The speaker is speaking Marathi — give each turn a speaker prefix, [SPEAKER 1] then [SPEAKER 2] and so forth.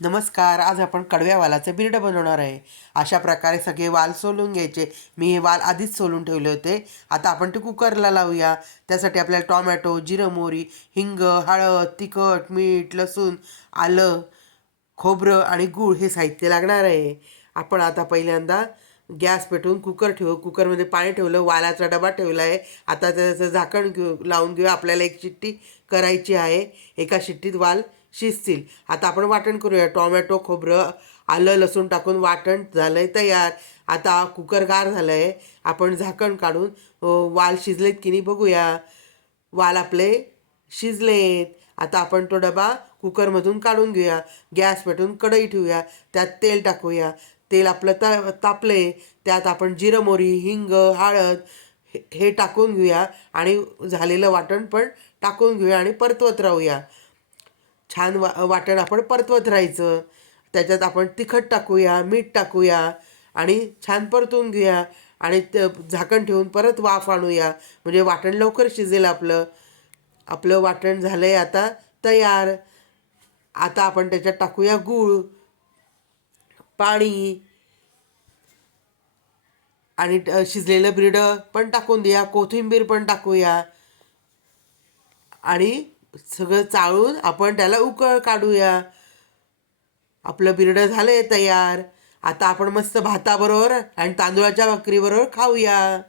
[SPEAKER 1] नमस्कार आज आपण कडव्या वालाचं बिरडं बनवणार आहे. अशा प्रकारे सगळे वाल सोलून घ्यायचे. मी हे वाल आधीच सोलून ठेवले होते. आता आपण ते कुकरला लावूया. त्यासाठी आपल्याला टॉमॅटो जिरं मोहरी हिंग हळद तिखट मीठ लसूण आलं खोबरं आणि गूळ हे साहित्य लागणार आहे. आपण आता पहिल्यांदा गॅस पेटवून कुकर ठेवू. कुकरमध्ये पाणी ठेवलं वालाचा डबा ठेवला आहे. आता त्याचं झाकण घेऊ लावून घेऊ. आपल्याला एक शिट्टी करायची आहे. एका शिट्टीत वाल शिजतील. आता आपण वाटण करूया. टोमॅटो खोबरं आलं लसूण टाकून वाटण झालं आहे तयार. आता कुकर गार झालं आहे आपण झाकण काढून वाल शिजलेत की नाही बघूया. वाल आपले शिजलेत. आता आपण तो डबा कुकरमधून काढून घेऊया. गॅस पेटून कढई ठेवूया. त्यात तेल टाकूया. तेल आपलं ता तापले. त्यात आपण जिरं मोरी हिंग हळद हे- हे टाकून घेऊया. आणि झालेलं वाटण पण टाकून घेऊया आणि परतवत राहूया. छान वा वाटण आपण परतवत राहायचं. त्याच्यात आपण तिखट टाकूया मीठ टाकूया आणि छान परतून घेऊया आणि ते झाकण ठेवून परत वाफ आणूया. म्हणजे वाटण लवकर शिजेल आपलं. आपलं वाटण झालं आहे आता तयार. आता आपण त्याच्यात टाकूया गूळ पाणी आणि शिजलेलं बिरडं पण टाकून द्या कोथिंबीर पण टाकूया आणि सगळं चाळून आपण त्याला उकळ काढूया. आपलं बिरडं झालंय तयार. आता आपण मस्त भाताबरोबर आणि तांदूळाच्या भाकरीबरोबर खाऊया.